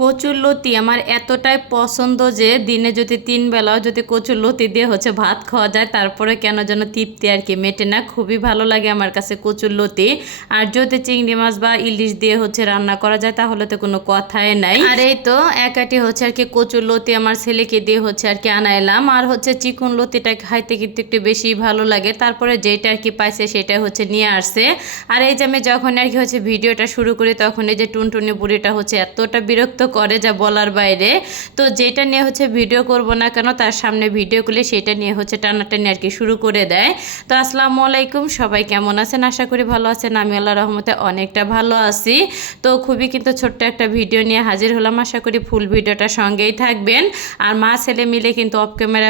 কচুরলতি আমার এতটাই পছন্দ যে দিনে যদি 3 বেলাও যদি কচুরলতি দিয়ে ভাত খাওয়া যায় তারপরে কেন যেন তৃপ্তি আর কি মেটে না। খুবই ভালো লাগে আমার কাছে কচুরলতি। আর যদি চিংড়ি মাছ বা ইলিশ দিয়ে রান্না করা যায় তাহলে তো কোনো কথাই নাই। আর এই তো একাটি আর কি কচুরলতি আমার ছেলেকে দিয়ে আর কি আনাইলাম। আর চিকন লতিটা খাইতে কিন্তু একটু বেশি ভালো লাগে। তারপরে যেটা আর কি পাইছে সেটা নিয়ে আসছে। আর এই যে আমি যখন আর কি ভিডিওটা শুরু করি তখন এই যে টুনটুনি বুড়িটা এতটা বিরক্ত করে যা বলার বাইরে। তো যেটা নিয়ে ভিডিও করব না কেন তার সামনে ভিডিও করলে সেটা নিয়ে টানাটানি আর কি শুরু করে দেয়। তো আসসালামু আলাইকুম, সবাই কেমন আছেন? আশা করি ভালো আছেন। আমি আল্লাহর রহমতে অনেকটা ভালো আছি। তো খুবই কিন্তু ছোট্ট একটা ভিডিও নিয়ে হাজির হলাম। আশা করি ফুল ভিডিওটা সঙ্গেই থাকবেন। আর মা ছেলে মিলে কিন্তু অফ ক্যামেরা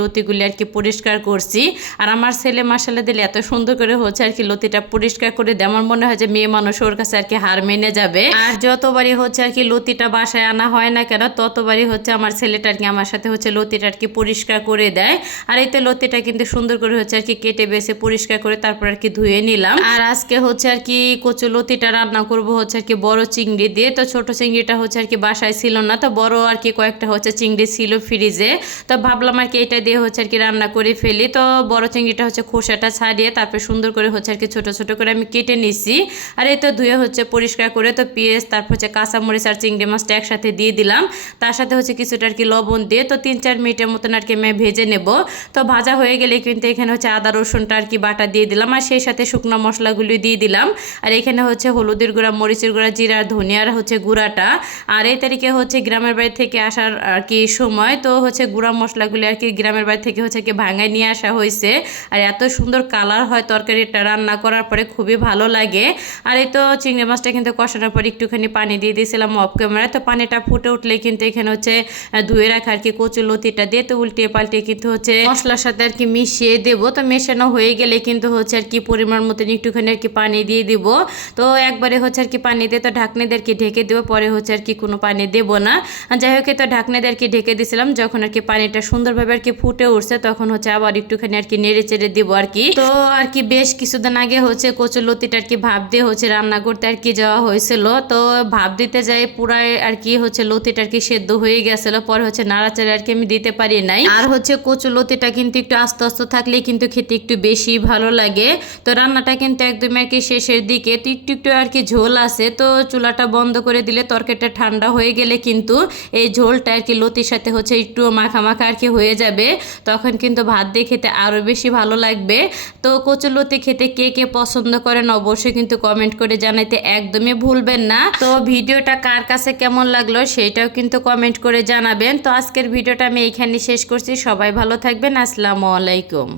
লতিগুলি আর কি পরিষ্কার করছি। আর আমার ছেলে মাসালা দিলে এত সুন্দর করে আর কি লতিটা পরিষ্কার করে দেয়, আমার মনে হয় যে মেয়ে মানুষ ওর কাছে আর কি হার মেনে যাবে। আর যতবারই আর কি লতিটা বাসায় আনা হয় না কেন ততবারই আমার ছেলেটা আর কি আমার সাথে লতিটা আর কি পরিষ্কার করে দেয়। আর এই তো লতিটা কিন্তু সুন্দর করে আর কি কেটে বেছে পরিষ্কার করে তারপর আর কি ধুয়ে নিলাম। আর আজকে আর কি কচু লতিটা রান্না করব আর কি বড় চিংড়ি দিয়ে। তো ছোট চিংড়িটা আর কি বাসায় ছিল না, তো বড় আর কি কয়েকটা চিংড়ি ছিল ফ্রিজে। তো ভাবলাম আর কি এটা দিয়ে আর কি রান্না করে ফেলি। তো বড় চিংড়িটা খোসাটা ছাড়িয়ে তারপর সুন্দর করে আর কি ছোট ছোট করে আমি কেটে নিছি। আর এই তো ধুয়ে পরিষ্কার করে তো পেঁয়াজ তারপর কাঁচামরিচ আর চিংড়ি মাছটা একসাথে দিয়ে দিলাম। তার সাথে কিছুটা আর কি লবণ দিয়ে তো 3-4 মিনিটের মতন আর কি আমি ভেজে নেব। তো ভাজা হয়ে গেলে কিন্তু এখানে আদা রসুনটা আর কি বাটা দিয়ে দিলাম। আর সেই সাথে শুকনো মশলাগুলি দিয়ে দিলাম। আর এখানে হলুদের গুঁড়া, মরিচের গুঁড়া, জিরা, ধনিয়ার গুঁড়াটা। আর এই তারিখে গ্রামের বাড়ি থেকে আসার আর কি সময় তো গুঁড়া মশলাগুলি আর কি গ্রামের বাড়ি থেকে কি ভাঙায় নিয়ে আসা হয়েছে। আর এত সুন্দর কালার হয় তরকারিটা রান্না করার পরে, খুবই ভালো লাগে। আর এই তো চিংড়ি মাছটা কিন্তু কষানোর পর একটুখানি পানি দিয়ে দিয়েছিলাম অফ ক্যামেরায়। তো পানিটা ফুটে উঠলে কিন্তু এখানে ধুয়ে রাখা আর কি কচুর লতিটা দিয়ে তো উল্টিয়ে পাল্টিয়ে কিন্তু মশলার সাথে আর কি মিশিয়ে দেবো। তো মেশানো হয়ে গেলে কিন্তু আর কি পরিমাণ মতন একটুখানি আর কি পানি দিয়ে দিব। তো একবারে আর কি পানি দিয়ে তো ঢাকনিদেরকে ঢেকে দেবো, পরে আর কি কোনো পানি দেবো না। যাই হোক তো ঢাকনিদেরকে ঢেকে দিয়েছিলাম। যখন আর কি পানিটা সুন্দরভাবে আর কি ফুটে উঠছে তখন আবার একটুখানি আর কি নেড়ে চেড়ে দিব আর কি। তো আর কি বেশ কিছুদিন আগে কচুর লতিটা আর কি ভাপ দিয়ে রান্না করতে আর কি যাওয়া হয়েছিল। তো ভাপ দিতে যাই পুরাই আর কি লতিটা আর কি সেদ্ধ হয়ে গেছিল। পরে নাড়াচাড়া আর কি আমি দিতে পারি নাই। আর কচু লতিটা কিন্তু একটু আস্তে আস্তে থাকলে কিন্তু খেতে একটু বেশি ভালো লাগে। তো রান্নাটা কিন্তু একদম আর কি শেষের দিকে, তো একটু একটু আর কি ঝোল আছে। তো চুলাটা বন্ধ করে দিলে তরকারিটা ঠান্ডা হয়ে গেলে কিন্তু এই ঝোলটা আর কি লতির সাথে একটু মাখা মাখা আর কি হয়ে যাবে। তখন কিন্তু ভাত দিয়ে খেতে আরো বেশি ভালো লাগবে। তো কচু লতি খেতে কে কে পছন্দ করেন অবশ্যই কিন্তু কমেন্ট করে জানাইতে একদমই ভুলবেন না। তো ভিডিওটা কার কাছে কেমন লাগলো সেটাও কিন্তু কমেন্ট করে জানাবেন। তো আজকের ভিডিওটা আমি এইখানে শেষ করছি। সবাই ভালো থাকবেন। আসসালামু আলাইকুম।